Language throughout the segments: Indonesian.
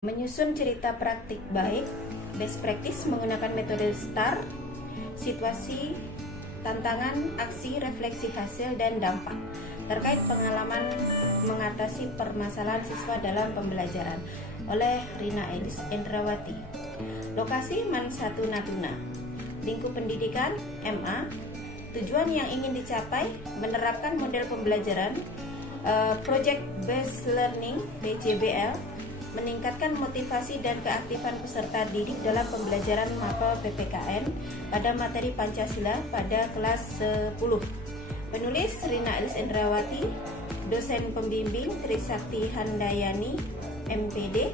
Menyusun cerita praktik baik, best practice menggunakan metode STAR, situasi, tantangan, aksi, refleksi hasil, dan dampak terkait pengalaman mengatasi permasalahan siswa dalam pembelajaran oleh Rina Elis Endrawati. Lokasi MAN 1 Natuna. Lingkup pendidikan MA. Tujuan yang ingin dicapai menerapkan model pembelajaran Project Based Learning (PJBL), meningkatkan motivasi dan keaktifan peserta didik dalam pembelajaran mapel PPKN pada materi Pancasila pada kelas 10. Penulis Rina Elis Endrawati, dosen pembimbing Trisakti Handayani MPD,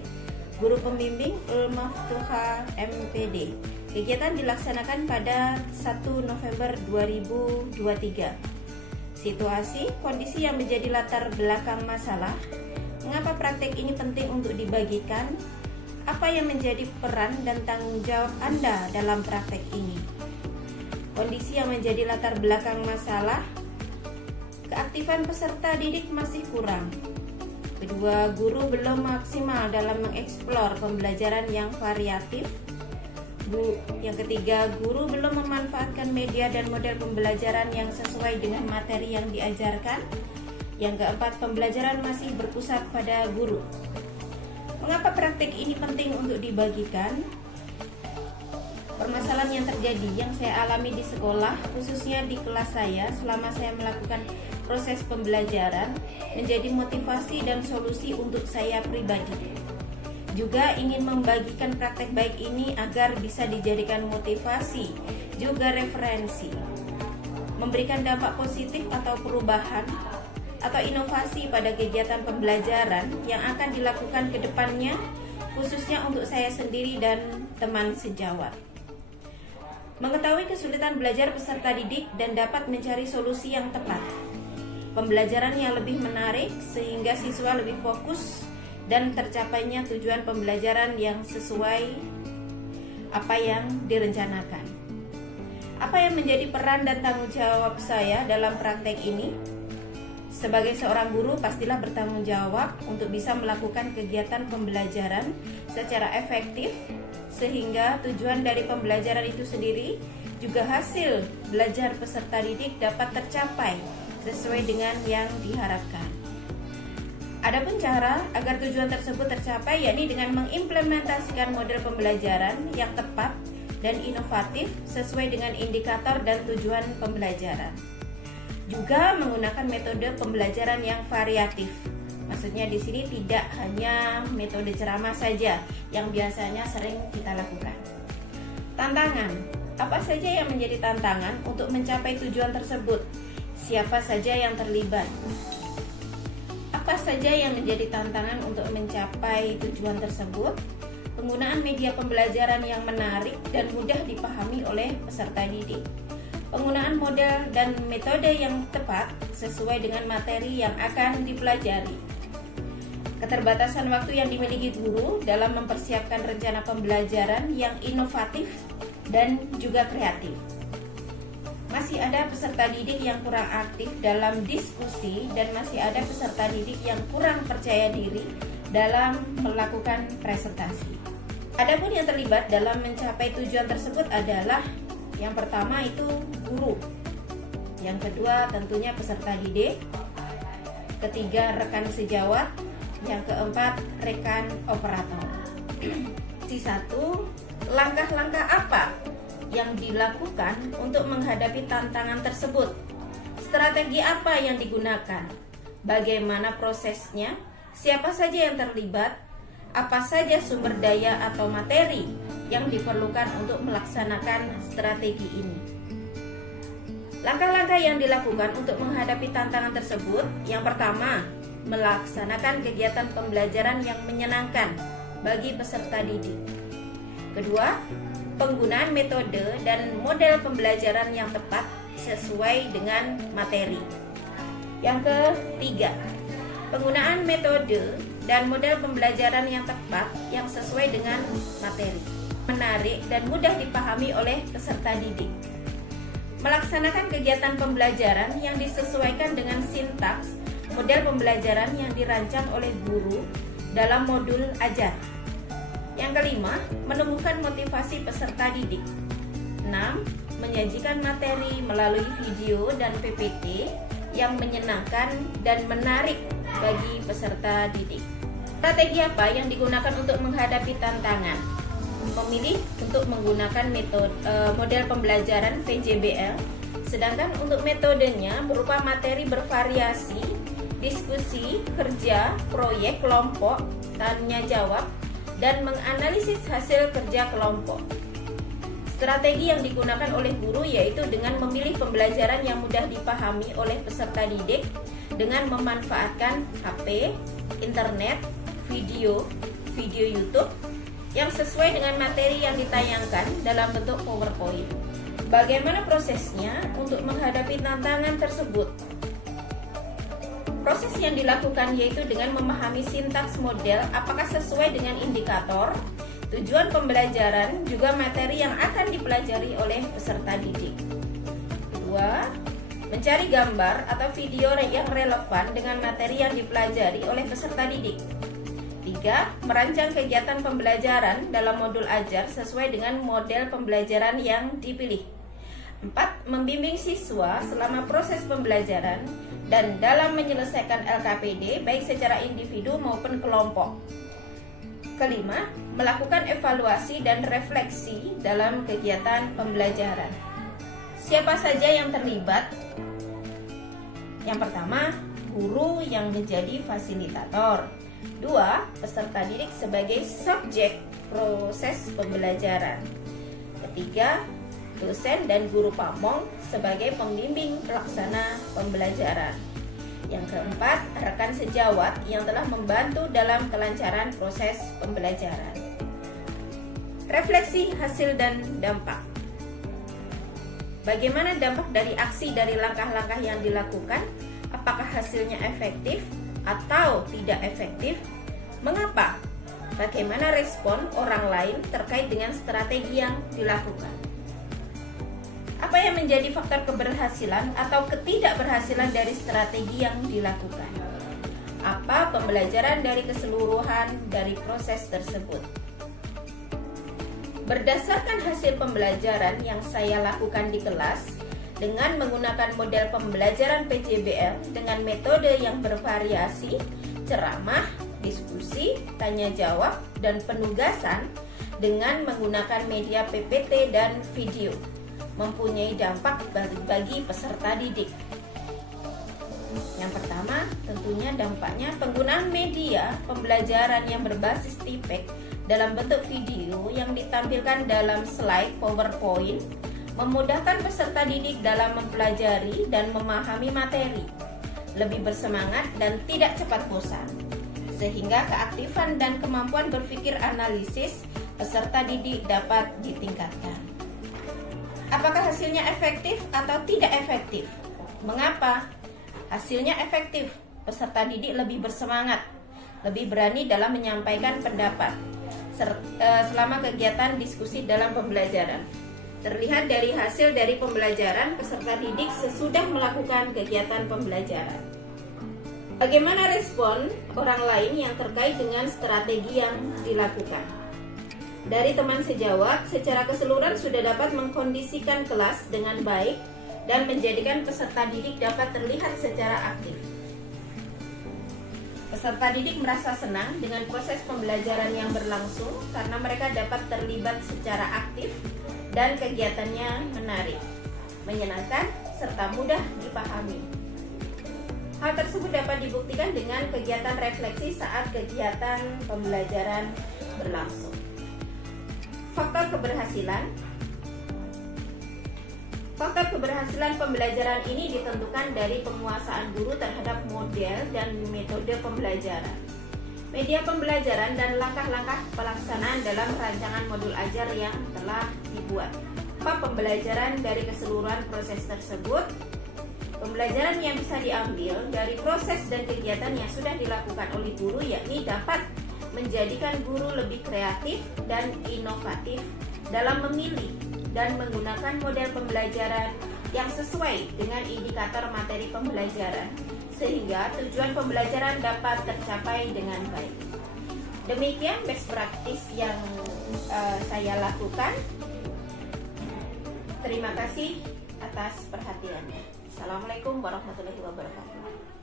guru pembimbing Ulmaftuha MPD. Kegiatan dilaksanakan pada 1 November 2023. Situasi, kondisi yang menjadi latar belakang masalah. Mengapa praktek ini penting untuk dibagikan? Apa yang menjadi peran dan tanggung jawab Anda dalam praktek ini? Kondisi yang menjadi latar belakang masalah. Keaktifan peserta didik masih kurang. Kedua, guru belum maksimal dalam mengeksplor pembelajaran yang variatif. Yang ketiga, guru belum memanfaatkan media dan model pembelajaran yang sesuai dengan materi yang diajarkan. Yang keempat, pembelajaran masih berpusat pada guru. Mengapa praktik ini penting untuk dibagikan? Permasalahan yang terjadi yang saya alami di sekolah, khususnya di kelas saya selama saya melakukan proses pembelajaran, menjadi motivasi dan solusi untuk saya pribadi. Juga ingin membagikan praktek baik ini agar bisa dijadikan motivasi, juga referensi, memberikan dampak positif atau perubahan atau inovasi pada kegiatan pembelajaran yang akan dilakukan ke depannya, khususnya untuk saya sendiri dan teman sejawat. Mengetahui kesulitan belajar peserta didik dan dapat mencari solusi yang tepat. Pembelajaran yang lebih menarik sehingga siswa lebih fokus dan tercapainya tujuan pembelajaran yang sesuai apa yang direncanakan. Apa yang menjadi peran dan tanggung jawab saya dalam praktek ini? Sebagai seorang guru, pastilah bertanggung jawab untuk bisa melakukan kegiatan pembelajaran secara efektif, sehingga tujuan dari pembelajaran itu sendiri juga hasil belajar peserta didik dapat tercapai sesuai dengan yang diharapkan. Adapun cara agar tujuan tersebut tercapai yakni dengan mengimplementasikan model pembelajaran yang tepat dan inovatif sesuai dengan indikator dan tujuan pembelajaran. Juga menggunakan metode pembelajaran yang variatif. Maksudnya di sini tidak hanya metode ceramah saja yang biasanya sering kita lakukan. Tantangan. Apa saja yang menjadi tantangan untuk mencapai tujuan tersebut? Siapa saja yang terlibat? Apa saja yang menjadi tantangan untuk mencapai tujuan tersebut? Penggunaan media pembelajaran yang menarik dan mudah dipahami oleh peserta didik. Penggunaan model dan metode yang tepat sesuai dengan materi yang akan dipelajari. Keterbatasan waktu yang dimiliki guru dalam mempersiapkan rencana pembelajaran yang inovatif dan juga kreatif. Masih ada peserta didik yang kurang aktif dalam diskusi dan masih ada peserta didik yang kurang percaya diri dalam melakukan presentasi. Adapun yang terlibat dalam mencapai tujuan tersebut adalah yang pertama itu guru, yang kedua tentunya peserta didik, ketiga rekan sejawat, yang keempat rekan operator. Satu, langkah-langkah apa yang dilakukan untuk menghadapi tantangan tersebut? Strategi apa yang digunakan? Bagaimana prosesnya? Siapa saja yang terlibat? Apa saja sumber daya atau materi yang diperlukan untuk melaksanakan strategi ini? Langkah-langkah yang dilakukan untuk menghadapi tantangan tersebut. Yang pertama, melaksanakan kegiatan pembelajaran yang menyenangkan bagi peserta didik. Kedua, penggunaan metode dan model pembelajaran yang tepat sesuai dengan materi. Yang ketiga, penggunaan metode dan model pembelajaran yang tepat yang sesuai dengan materi, menarik dan mudah dipahami oleh peserta didik. Melaksanakan kegiatan pembelajaran yang disesuaikan dengan sintaks model pembelajaran yang dirancang oleh guru dalam modul ajar. Yang kelima, menemukan motivasi peserta didik. 6. Menyajikan materi melalui video dan PPT yang menyenangkan dan menarik bagi peserta didik. Strategi apa yang digunakan untuk menghadapi tantangan? Memilih untuk menggunakan model pembelajaran PJBL, sedangkan untuk metodenya berupa materi bervariasi, diskusi, kerja, proyek kelompok, tanya jawab, dan menganalisis hasil kerja kelompok. Strategi yang digunakan oleh guru yaitu dengan memilih pembelajaran yang mudah dipahami oleh peserta didik dengan memanfaatkan HP, internet, video YouTube yang sesuai dengan materi yang ditayangkan dalam bentuk PowerPoint. Bagaimana prosesnya untuk menghadapi tantangan tersebut? Proses yang dilakukan yaitu dengan memahami sintaks model apakah sesuai dengan indikator, tujuan pembelajaran, juga materi yang akan dipelajari oleh peserta didik. 2. Mencari gambar atau video yang relevan dengan materi yang dipelajari oleh peserta didik. 3. Merancang kegiatan pembelajaran dalam modul ajar sesuai dengan model pembelajaran yang dipilih. 4. Membimbing siswa selama proses pembelajaran dan dalam menyelesaikan LKPD baik secara individu maupun kelompok. Kelima, melakukan evaluasi dan refleksi dalam kegiatan pembelajaran. Siapa saja yang terlibat? Yang pertama, guru yang menjadi fasilitator. 2. Peserta didik sebagai subjek proses pembelajaran. Ketiga, dosen dan guru pamong sebagai pembimbing pelaksana pembelajaran. Yang keempat, rekan sejawat yang telah membantu dalam kelancaran proses pembelajaran. Refleksi hasil dan dampak. Bagaimana dampak dari aksi dari langkah-langkah yang dilakukan? Apakah hasilnya efektif atau tidak efektif? Mengapa? Bagaimana respon orang lain terkait dengan strategi yang dilakukan? Apa yang menjadi faktor keberhasilan atau ketidakberhasilan dari strategi yang dilakukan? Apa pembelajaran dari keseluruhan dari proses tersebut? Berdasarkan hasil pembelajaran yang saya lakukan di kelas dengan menggunakan model pembelajaran PJBL dengan metode yang bervariasi, ceramah, diskusi, tanya jawab, dan penugasan dengan menggunakan media PPT dan video, mempunyai dampak bagi peserta didik. Yang pertama, tentunya dampaknya penggunaan media pembelajaran yang berbasis TPEC dalam bentuk video yang ditampilkan dalam slide PowerPoint memudahkan peserta didik dalam mempelajari dan memahami materi, lebih bersemangat dan tidak cepat bosan, sehingga keaktifan dan kemampuan berpikir analisis peserta didik dapat ditingkatkan. Apakah hasilnya efektif atau tidak efektif? Mengapa? Hasilnya efektif. Peserta didik lebih bersemangat, lebih berani dalam menyampaikan pendapat selama kegiatan diskusi dalam pembelajaran. Terlihat dari hasil dari pembelajaran peserta didik sesudah melakukan kegiatan pembelajaran. Bagaimana respon orang lain yang terkait dengan strategi yang dilakukan? Dari teman sejawat, secara keseluruhan sudah dapat mengkondisikan kelas dengan baik dan menjadikan peserta didik dapat terlihat secara aktif. Peserta didik merasa senang dengan proses pembelajaran yang berlangsung karena mereka dapat terlibat secara aktif dan kegiatannya menarik, menyenangkan, serta mudah dipahami. Hal tersebut dapat dibuktikan dengan kegiatan refleksi saat kegiatan pembelajaran berlangsung. Faktor keberhasilan. Faktor keberhasilan pembelajaran ini ditentukan dari penguasaan guru terhadap model dan metode pembelajaran, media pembelajaran, dan langkah-langkah pelaksanaan dalam rancangan modul ajar yang telah dibuat. Apa pembelajaran dari keseluruhan proses tersebut? Pembelajaran yang bisa diambil dari proses dan kegiatan yang sudah dilakukan oleh guru yakni dapat menjadikan guru lebih kreatif dan inovatif dalam memilih dan menggunakan model pembelajaran yang sesuai dengan indikator materi pembelajaran, sehingga tujuan pembelajaran dapat tercapai dengan baik. Demikian best practice yang saya lakukan. Terima kasih atas perhatiannya. Assalamualaikum warahmatullahi wabarakatuh.